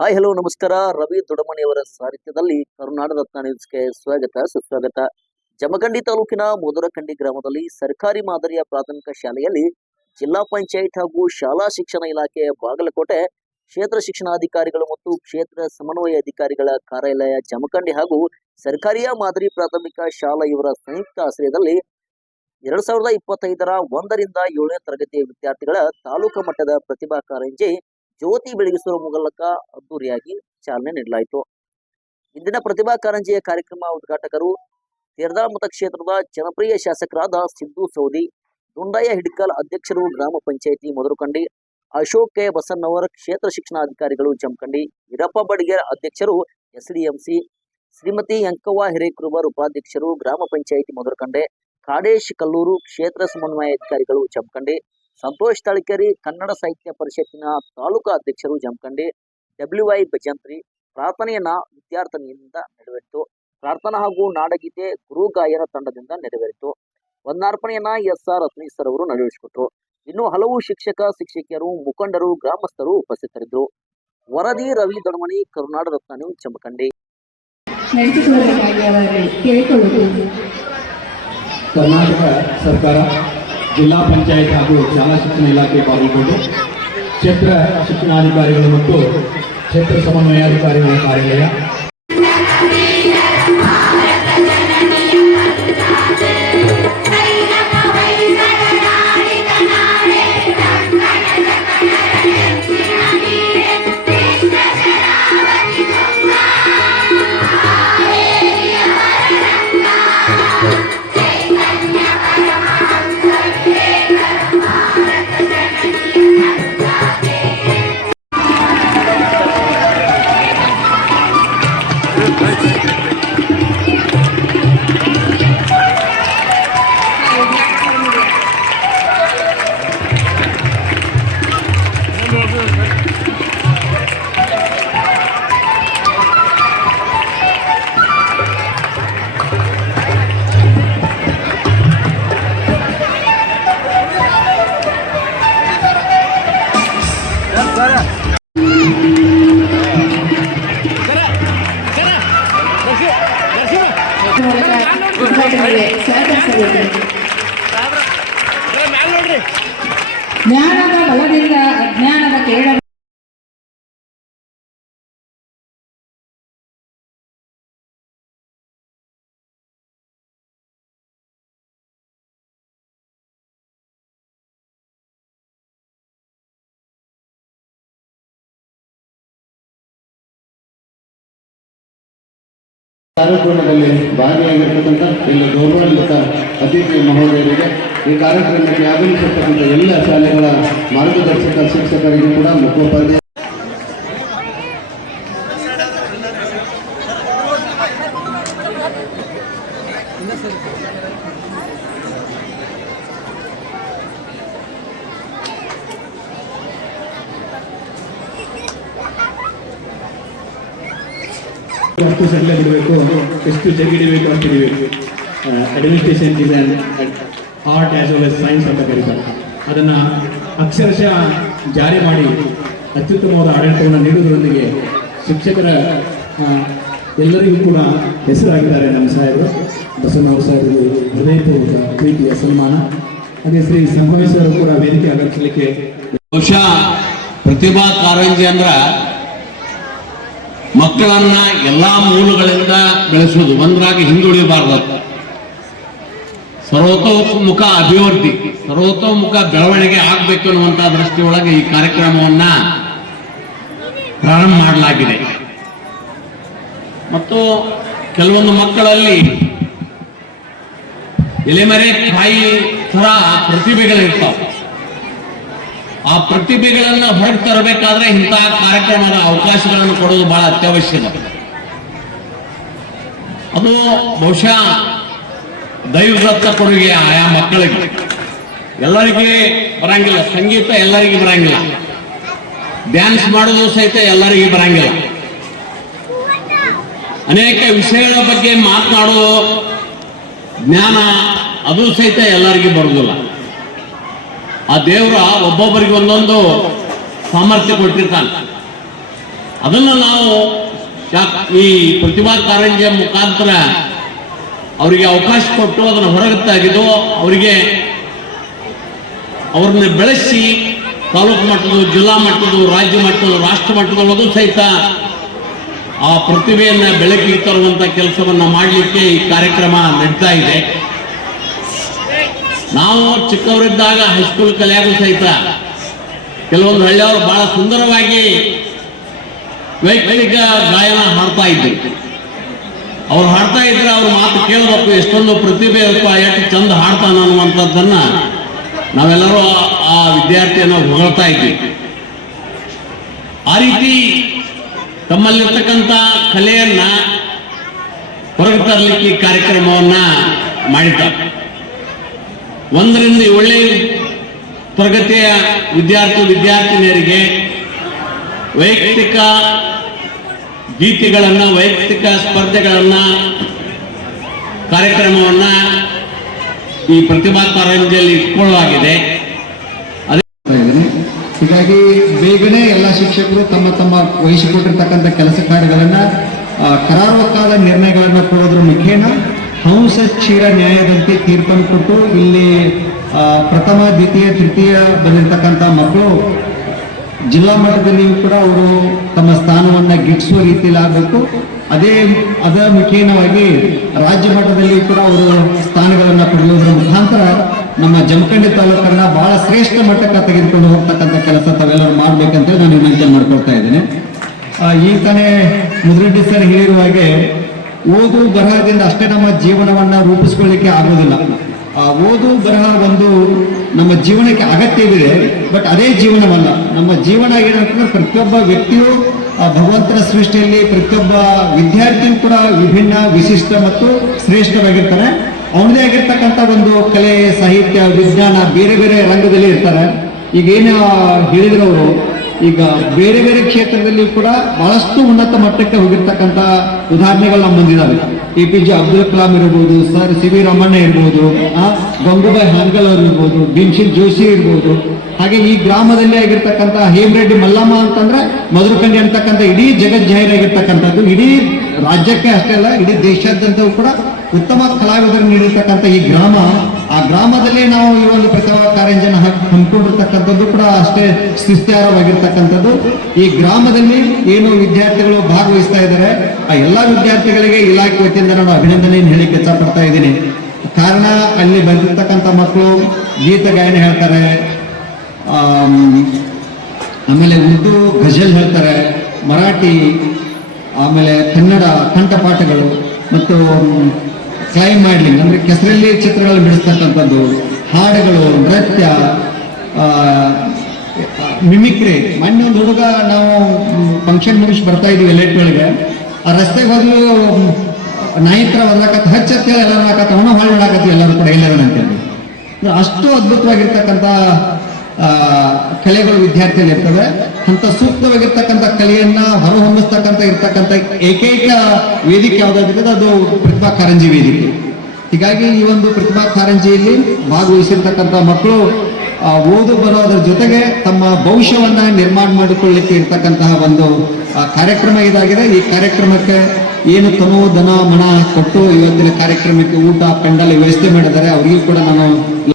Hi, hello, ನಮಸ್ಕಾರ. ರವಿ ದೊಡಮಣಿಯವರ ಸಾಹಿತ್ಯದಲ್ಲಿ ಕರುನಾಡ ರತ್ನ ನ್ಯೂಸ್ಗೆ ಸ್ವಾಗತ, ಸುಸ್ವಾಗತ. ಜಮಖಂಡಿ ತಾಲೂಕಿನ ಮಧುರಖಂಡಿ ಗ್ರಾಮದಲ್ಲಿ ಸರ್ಕಾರಿ ಮಾದರಿಯ ಪ್ರಾಥಮಿಕ ಶಾಲೆಯಲ್ಲಿ ಜಿಲ್ಲಾ ಪಂಚಾಯತ್ ಹಾಗೂ ಶಾಲಾ ಶಿಕ್ಷಣ ಇಲಾಖೆ ಬಾಗಲಕೋಟೆ ಕ್ಷೇತ್ರ ಶಿಕ್ಷಣಾಧಿಕಾರಿಗಳು ಮತ್ತು ಕ್ಷೇತ್ರ ಸಮನ್ವಯ ಅಧಿಕಾರಿಗಳ ಕಾರ್ಯಾಲಯ ಜಮಖಂಡಿ ಹಾಗೂ ಸರ್ಕಾರಿಯ ಮಾದರಿ ಪ್ರಾಥಮಿಕ ಶಾಲಾ ಇವರ ಸಂಯುಕ್ತ ಆಶ್ರಯದಲ್ಲಿ ಎರಡ್ ಸಾವಿರದ ಇಪ್ಪತ್ತೈದರ ಒಂದರಿಂದ ಏಳನೇ ತರಗತಿಯ ವಿದ್ಯಾರ್ಥಿಗಳ ತಾಲೂಕು ಮಟ್ಟದ ಪ್ರತಿಭಾ ಕಾರಂಜಿ ಜ್ಯೋತಿ ಬೆಳಗಿಸುವ ಮೂಲಕ ಅದ್ದೂರಿಯಾಗಿ ಚಾಲನೆ ನೀಡಲಾಯಿತು. ಇಂದಿನ ಪ್ರತಿಭಾ ಕಾರಂಜಿಯ ಕಾರ್ಯಕ್ರಮ ಉದ್ಘಾಟಕರು ತೇರ್ದಾಳ ಕ್ಷೇತ್ರದ ಜನಪ್ರಿಯ ಶಾಸಕರಾದ ಸಿದ್ದು ಸೌದಿ ದುಂಡಾಯ ಹಿಡ್ಕಲ್ ಅಧ್ಯಕ್ಷರು ಗ್ರಾಮ ಪಂಚಾಯಿತಿ ಮಧುರಕಂಡಿ ಅಶೋಕ್ ಕೆ. ಬಸನ್ನವರ್ ಕ್ಷೇತ್ರ ಶಿಕ್ಷಣಾಧಿಕಾರಿಗಳು ಜಮಖಂಡಿ ಇರಪ್ಪ ಬಡಿಗೇರ್ ಅಧ್ಯಕ್ಷರು ಎಸ್ಡಿಎಂಸಿ. ಶ್ರೀಮತಿ ಯಂಕವ್ವ ಹಿರೇಕೃಬರ್ ಉಪಾಧ್ಯಕ್ಷರು ಗ್ರಾಮ ಪಂಚಾಯಿತಿ ಮಧುರಕಂಡೆ ಕಾಡೇಶ್ ಕಲ್ಲೂರು ಕ್ಷೇತ್ರ ಸಮನ್ವಯಾಧಿಕಾರಿಗಳು ಜಮಖಂಡಿ ಸಂತೋಷ್ ತಳಕೇರಿ ಕನ್ನಡ ಸಾಹಿತ್ಯ ಪರಿಷತ್ತಿನ ತಾಲೂಕಾ ಅಧ್ಯಕ್ಷರು ಜಮಖಂಡಿ ಡಬ್ಲ್ಯೂಐ ಭಜಂತ್ರಿ ಪ್ರಾರ್ಥನೆಯನ್ನ ವಿದ್ಯಾರ್ಥಿನಿಯಿಂದ ನೆರವೇರಿತು. ಪ್ರಾರ್ಥನಾ ಹಾಗೂ ನಾಡಗೀತೆ ಗುರು ಗಾಯನ ತಂಡದಿಂದ ನೆರವೇರಿತು. ವಂದಾರ್ಪಣೆಯನ್ನ ಎಸ್ ಆರ್ ರತ್ನೀಸರ್ ಅವರು ನೆರವೇರಿಸಿಕೊಟ್ರು. ಇನ್ನು ಹಲವು ಶಿಕ್ಷಕ ಶಿಕ್ಷಕಿಯರು ಮುಖಂಡರು ಗ್ರಾಮಸ್ಥರು ಉಪಸ್ಥಿತರಿದ್ದರು. ವರದಿ ರವಿ ದೊಡಮಣಿ ಕರುನಾಡ ರತ್ನ ನ್ಯೂಸ್ ಚಮಕಂಡಿ. ಕರ್ನಾಟಕ ಸರ್ಕಾರ ಜಿಲ್ಲಾ ಪಂಚಾಯತ್ ಹಾಗೂ ಶಾಲಾ ಶಿಕ್ಷಣ ಇಲಾಖೆ ಪಾಲ್ಗೊಂಡು ಕ್ಷೇತ್ರ ಶಿಕ್ಷಣಾಧಿಕಾರಿಗಳು ಮತ್ತು ಕ್ಷೇತ್ರ ಸಮನ್ವಯಾಧಿಕಾರಿಗಳ ಕಾರ್ಯಾಲಯ ಜ್ಞಾನದ ಬಲದಿಂದ ಅಜ್ಞಾನದ ಕೇಳ ಕಾರ್ಯಕ್ರಮದಲ್ಲಿ ಭಾಗಿಯಾಗಿರ್ತಕ್ಕಂಥ ಇಲ್ಲಿ ಗೌರವಾನ್ವಿತ ಅತಿಥಿ ಮಹೋದಯರಿಗೆ ಈ ಕಾರ್ಯಕ್ರಮಕ್ಕೆ ಆಗಮಿಸಿರ್ತಕ್ಕಂಥ ಎಲ್ಲ ಶಾಲೆಗಳ ಮಾರ್ಗದರ್ಶಕ ಶಿಕ್ಷಕರಿಗೂ ಕೂಡ ಮುಖೋಪಾಧ್ಯಾಯ ಎಷ್ಟು ಸಡ್ಲ ಬಿಡಬೇಕು ಎಷ್ಟು ಜಗಿಡಬೇಕು ಅಂತ ಹಿಡಿಬೇಕು. Administration design art as well as science ಅಂತ ಕರೀತಾರೆ. ಅದನ್ನು ಅಕ್ಷರಶಃ ಜಾರಿ ಮಾಡಿ ಅತ್ಯುತ್ತಮವಾದ ಆಡಳಿತವನ್ನು ನೀಡುವುದರೊಂದಿಗೆ ಶಿಕ್ಷಕರ ಎಲ್ಲರಿಗೂ ಕೂಡ ಹೆಸರಾಗಿದ್ದಾರೆ ನಮ್ಮ ಸಾಹೇಬರು. ಬಸವನವ್ರ ಸಾಹೇಬರು ಹೃದಯಪೂರ್ವಕ ಪ್ರೀತಿಯ ಸನ್ಮಾನ. ಹಾಗೆ ಶ್ರೀ ಸಂಭವೇಶ್ವರರು ಕೂಡ ವೇದಿಕೆ ಆಗಲಿಕ್ಕೆ ಬಹುಶಃ ಪ್ರತಿಭಾ ಕಾರಂಜಿ ಅಂದ್ರ ಮಕ್ಕಳನ್ನ ಎಲ್ಲಾ ಮೂಲಗಳಿಂದ ಬೆಳೆಸುವುದು, ಒಂದರಾಗಿ ಹಿಂದುಳಿಯಬಾರದು. ಸರ್ವತೋಮುಖ ಅಭಿವೃದ್ಧಿ, ಸರ್ವತೋಮುಖ ಬೆಳವಣಿಗೆ ಆಗ್ಬೇಕು ಅನ್ನುವಂತಹ ದೃಷ್ಟಿಯೊಳಗೆ ಈ ಕಾರ್ಯಕ್ರಮವನ್ನ ಪ್ರಾರಂಭ ಮಾಡಲಾಗಿದೆ. ಮತ್ತು ಕೆಲವೊಂದು ಮಕ್ಕಳಲ್ಲಿ ಎಲೆಮರೆ ಕಾಯಿ ತರ ಪ್ರತಿಭೆಗಳಿರ್ತಾವೆ. ಆ ಪ್ರತಿಭೆಗಳನ್ನ ಹೊರಗೆ ತರಬೇಕಾದ್ರೆ ಇಂತಹ ಕಾರ್ಯಕ್ರಮದ ಅವಕಾಶಗಳನ್ನು ಕೊಡೋದು ಬಹಳ ಅತ್ಯವಶ್ಯಕ. ಅದು ಬಹುಶಃ ದೈವದತ್ತ ಕೊಡುಗೆ ಆಯಾ ಮಕ್ಕಳಿಗೆ. ಎಲ್ಲರಿಗೆ ಬರಂಗಿಲ್ಲ, ಸಂಗೀತ ಎಲ್ಲರಿಗೆ ಬರಂಗಿಲ್ಲ. ಡ್ಯಾನ್ಸ್ ಮಾಡೋದು ಸಹಿತ ಎಲ್ಲರಿಗೂ ಬರಂಗಿಲ್ಲ. ಅನೇಕ ವಿಷಯಗಳ ಬಗ್ಗೆ ಮಾತನಾಡೋ ಜ್ಞಾನ ಅದು ಸಹಿತ ಎಲ್ಲರಿಗೂ ಬರುವುದಿಲ್ಲ. ಆ ದೇವರ ಒಬ್ಬೊಬ್ಬರಿಗೆ ಒಂದೊಂದು ಸಾಮರ್ಥ್ಯ ಕೊಟ್ಟಿರ್ತಾನೆ. ಅದನ್ನು ನಾವು ಈ ಪ್ರತಿಭಾ ಕಾರಂಜಿಯ ಮುಖಾಂತರ ಅವರಿಗೆ ಅವಕಾಶ ಕೊಟ್ಟು ಅದನ್ನು ಹೊರಗೆ ತೆಗೆದು ಅವರಿಗೆ ಅವ್ರನ್ನ ಬೆಳೆಸಿ ತಾಲೂಕು ಮಟ್ಟದ ಜಿಲ್ಲಾ ಮಟ್ಟದ ರಾಜ್ಯ ಮಟ್ಟದ ರಾಷ್ಟ್ರ ಮಟ್ಟದೊಳಗೂ ಸಹಿತ ಆ ಪ್ರತಿಭೆಯನ್ನು ಬೆಳಕಿಗೆ ತರುವಂಥ ಕೆಲಸವನ್ನು ಮಾಡಲಿಕ್ಕೆ ಈ ಕಾರ್ಯಕ್ರಮ ನಡೀತಾ ಇದೆ. ನಾವು ಚಿಕ್ಕವರಿದ್ದಾಗ ಹೈಸ್ಕೂಲ್ ಕಲಿಯಾಗೂ ಸಹಿತ ಕೆಲವೊಂದು ಹಳ್ಳಿಯವರು ಬಹಳ ಸುಂದರವಾಗಿ ವೈಯಕ್ತಿಕ ಗಾಯನ ಹಾಡ್ತಾ ಇದ್ರು. ಅವ್ರು ಹಾಡ್ತಾ ಇದ್ರೆ ಅವ್ರ ಮಾತು ಕೇಳಬೇಕು, ಎಷ್ಟೊಂದು ಪ್ರತಿಭೆ ಇರಪ್ಪ ಎಷ್ಟು ಚಂದ ಹಾಡ್ತಾನ ಅನ್ನುವಂಥದ್ದನ್ನ ನಾವೆಲ್ಲರೂ ಆ- ವಿದ್ಯಾರ್ಥಿಯನ್ನು ಹೊಗಳ್ತಾ ಇದ್ವಿ. ಆ ರೀತಿ ತಮ್ಮಲ್ಲಿರ್ತಕ್ಕಂಥ ಕಲೆಯನ್ನ ಹೊರಗೆ ತರಲಿಕ್ಕೆ ಕಾರ್ಯಕ್ರಮವನ್ನ ಮಾಡಿದ್ದಾರೆ ಒಂದರಿಂದ ಏಳನೇ ಪ್ರಗತಿಯ ವಿದ್ಯಾರ್ಥಿ ವಿದ್ಯಾರ್ಥಿನಿಯರಿಗೆ ವೈಯಕ್ತಿಕ ಭೀತಿಗಳನ್ನು ವೈಯಕ್ತಿಕ ಸ್ಪರ್ಧೆಗಳನ್ನು, ಕಾರ್ಯಕ್ರಮವನ್ನು ಈ ಪ್ರತಿಭಾ ಕಾರಂಜಿಯಲ್ಲಿ ಇಟ್ಕೊಳ್ಳಲಾಗಿದೆ. ಹೀಗಾಗಿ ಬೇಗನೆ ಎಲ್ಲ ಶಿಕ್ಷಕರು ತಮ್ಮ ತಮ್ಮ ವಹಿಸಿಕೊಟ್ಟಿರ್ತಕ್ಕಂಥ ಕೆಲಸ ಕಾರ್ಯಗಳನ್ನು ಕರಾರುವಕ್ಕಾದ ನಿರ್ಣಯಗಳನ್ನು ಹಂಸ ಕ್ಷೀರ ನ್ಯಾಯದಂತೆ ತೀರ್ಪನ್ನು ಕೊಟ್ಟು ಇಲ್ಲಿ ಪ್ರಥಮ, ದ್ವಿತೀಯ, ತೃತೀಯ ಬಂದಿರತಕ್ಕಂಥ ಮಕ್ಕಳು, ಜಿಲ್ಲಾ ಮಟ್ಟದಲ್ಲಿಯೂ ಕೂಡ ಅವರು ತಮ್ಮ ಸ್ಥಾನವನ್ನು ಗಿಟ್ಟಿಸುವ ರೀತಿಯಲ್ಲಿ ಆಗಬೇಕು. ಅದೇ ಅದರ ಮುಖೇನವಾಗಿ ರಾಜ್ಯ ಮಟ್ಟದಲ್ಲಿ ಕೂಡ ಅವರು ಸ್ಥಾನಗಳನ್ನು ಪಡೆಯುವುದರ ಮುಖಾಂತರ ನಮ್ಮ ಜಮಖಂಡಿ ತಾಲೂಕನ್ನ ಬಹಳ ಶ್ರೇಷ್ಠ ಮಟ್ಟಕ್ಕೆ ತೆಗೆದುಕೊಂಡು ಹೋಗ್ತಕ್ಕಂಥ ಕೆಲಸ ತಾವೆಲ್ಲರೂ ಮಾಡ್ಬೇಕಂತ ನಾನು ವಿನಂತಿ ಮಾಡ್ಕೊಳ್ತಾ ಇದ್ದೇನೆ. ಈ ತಾನೇ ಮುದ್ರೆಡ್ಡಿ ಸರ್ ಹೇಳಿರುವ ಹಾಗೆ ಓದು ಬರಹದಿಂದ ಅಷ್ಟೇ ನಮ್ಮ ಜೀವನವನ್ನ ರೂಪಿಸ್ಕೊಳ್ಳಿಕ್ಕೆ ಆಗೋದಿಲ್ಲ. ಆ, ಓದು ಬರಹ ಒಂದು ನಮ್ಮ ಜೀವನಕ್ಕೆ ಅಗತ್ಯವಿದೆ, ಬಟ್ ಅದೇ ಜೀವನವಲ್ಲ. ನಮ್ಮ ಜೀವನ ಏನಂತಂದ್ರೆ ಪ್ರತಿಯೊಬ್ಬ ವ್ಯಕ್ತಿಯು ಭಗವಂತನ ಸೃಷ್ಟಿಯಲ್ಲಿ ಪ್ರತಿಯೊಬ್ಬ ವಿದ್ಯಾರ್ಥಿಯೂ ಕೂಡ ವಿಭಿನ್ನ, ವಿಶಿಷ್ಟ ಮತ್ತು ಶ್ರೇಷ್ಠವಾಗಿರ್ತಾನೆ ಅವನದೇ ಆಗಿರ್ತಕ್ಕಂಥ ಒಂದು ಕಲೆ, ಸಾಹಿತ್ಯ, ವಿಜ್ಞಾನ ಬೇರೆ ಬೇರೆ ರಂಗದಲ್ಲಿ ಇರ್ತಾರೆ. ಈಗೇನು ಹೇಳಿದ್ರು ಅವರು ಈಗ ಬೇರೆ ಬೇರೆ ಕ್ಷೇತ್ರದಲ್ಲಿ ಕೂಡ ಬಹಳಷ್ಟು ಉನ್ನತ ಮಟ್ಟಕ್ಕೆ ಹೋಗಿರ್ತಕ್ಕಂಥ ಉದಾಹರಣೆಗಳು ನಮ್ಮ ಮುಂದಿದ್ದಾವೆ A P J Abdul Kalam ಇರ್ಬೋದು, ಸರ್ ಸಿ ವಿ ರಮಣ್ಣ ಇರ್ಬೋದು ಗಂಗೂಬಾಯಿ ಹಾನ್ಗಲ್ ಅವರು ಇರ್ಬೋದು ಭೀಮ್ಸಿಂಗ್ ಜೋಶಿ ಇರ್ಬೋದು. ಹಾಗೆ ಈ ಗ್ರಾಮದಲ್ಲಿ ಆಗಿರ್ತಕ್ಕಂಥ ಹೇಮರೆಡ್ಡಿ ಮಲ್ಲಮ್ಮ ಅಂತಂದ್ರೆ ಮಧುರಕಂಡಿ ಅಂತಕ್ಕಂಥ ಇಡೀ ಜಗತ್ ಜಾಹೀರಾಗಿರ್ತಕ್ಕಂಥದ್ದು ಇಡೀ ರಾಜ್ಯಕ್ಕೆ ಅಷ್ಟೇ ಅಲ್ಲ, ಇಡೀ ದೇಶಾದ್ಯಂತವೂ ಕೂಡ ಉತ್ತಮ ಕಲಾವಿದರು ನೀಡಿರ್ತಕ್ಕಂಥ ಈ ಗ್ರಾಮ, ಆ ಗ್ರಾಮದಲ್ಲಿ ನಾವು ಈ ಒಂದು ಪ್ರತಿಭಾ ಕಾರಂಜಿಯನ್ನು ಹಮ್ಮಿಕೊಂಡಿರ್ತಕ್ಕಂಥದ್ದು ಕೂಡ ಅಷ್ಟೇ ಸುಸ್ತಾರವಾಗಿರ್ತಕ್ಕಂಥದ್ದು ಈ ಗ್ರಾಮದಲ್ಲಿ ಏನು ವಿದ್ಯಾರ್ಥಿಗಳು ಭಾಗವಹಿಸ್ತಾ ಇದ್ದಾರೆ, ಆ ಎಲ್ಲ ವಿದ್ಯಾರ್ಥಿಗಳಿಗೆ ಇಲಾಖೆ ವತಿಯಿಂದ ನಾನು ಅಭಿನಂದನೆಯನ್ನು ಹೇಳಿಕ್ಕೆ ಇಷ್ಟಪಡ್ತಾ ಇದ್ದೀನಿ. ಕಾರಣ, ಅಲ್ಲಿ ಬಂದಿರ್ತಕ್ಕಂಥ ಮಕ್ಕಳು ಗೀತ ಗಾಯನ ಹೇಳ್ತಾರೆ ಆಮೇಲೆ ಉರ್ದು ಗಜಲ್ ಹೇಳ್ತಾರೆ, ಮರಾಠಿ, ಆಮೇಲೆ ಕನ್ನಡ ಕಂಠಪಾಠಗಳು. ಮತ್ತು ಕ್ಲೈಮ್ ಮಾಡ್ಲಿಂಗ್ ಅಂದ್ರೆ ಕೆಸರಲ್ಲಿ ಚಿತ್ರಗಳು ಬಿಡಿಸ್ತಕ್ಕಂಥದ್ದು, ಹಾಡುಗಳು, ನೃತ್ಯ ಮಿಮಿಕ್ರಿ. ಮೊನ್ನೆ ಒಂದು ಹುಡುಗ ನಾವು ಫಂಕ್ಷನ್ ಮುಗಿಸಿ ಬರ್ತಾ ಇದ್ದೀವಿ ಒಳಗೆ ಆ ರಸ್ತೆಗೆ ಹೋದ್ಲು ನಾಯಿತ್ರ ಬರ್ಲಾಕತ್ತ ಹಚ್ಚ ಅಂತೇಳಿ ಎಲ್ಲರೂ ಹಾಕತ್ತ, ಅವನ ಹಾಳು ಮಾಡಾಕತ್ತೀವಿ ಎಲ್ಲರೂ ಕೂಡ ಎಲ್ಲರೂ ಅಂತೇಳಿ ಅಷ್ಟು ಅದ್ಭುತವಾಗಿರ್ತಕ್ಕಂಥ ಕಲೆಗಳು ವಿದ್ಯಾರ್ಥಿಯಲ್ಲಿ ಇರ್ತವೆ ಅಂತ ಸೂಕ್ತವಾಗಿರ್ತಕ್ಕಂಥ ಕಲೆಯನ್ನ ಹೊರಹೊಮ್ಮಿಸ್ತಕ್ಕಂಥ ಇರ್ತಕ್ಕಂಥ ಏಕೈಕ ವೇದಿಕೆ ಯಾವುದಾಗಿರ್ತದೆ ಅದು ಪ್ರತಿಭಾ ಕಾರಂಜಿ ವೇದಿಕೆ. ಹೀಗಾಗಿ ಈ ಒಂದು ಪ್ರತಿಭಾ ಕಾರಂಜಿಯಲ್ಲಿ ಭಾಗವಹಿಸಿರ್ತಕ್ಕಂಥ ಮಕ್ಕಳು ಓದು ಬರೋದ್ರ ಜೊತೆಗೆ ತಮ್ಮ ಭವಿಷ್ಯವನ್ನ ನಿರ್ಮಾಣ ಮಾಡಿಕೊಳ್ಳಿಕ್ಕೆ ಇರ್ತಕ್ಕಂತಹ ಒಂದು ಕಾರ್ಯಕ್ರಮ ಇದಾಗಿದೆ. ಈ ಕಾರ್ಯಕ್ರಮಕ್ಕೆ ಏನು ತನೋ ದನ ಮನ ಕೊಟ್ಟು ಇವತ್ತಿನ ಕಾರ್ಯಕ್ರಮಕ್ಕೆ ಊಟ, ಪೆಂಡಲ್ ವ್ಯವಸ್ಥೆ ಮಾಡಿದ್ದಾರೆ. ಅವರಿಗೂ ಕೂಡ ನಾನು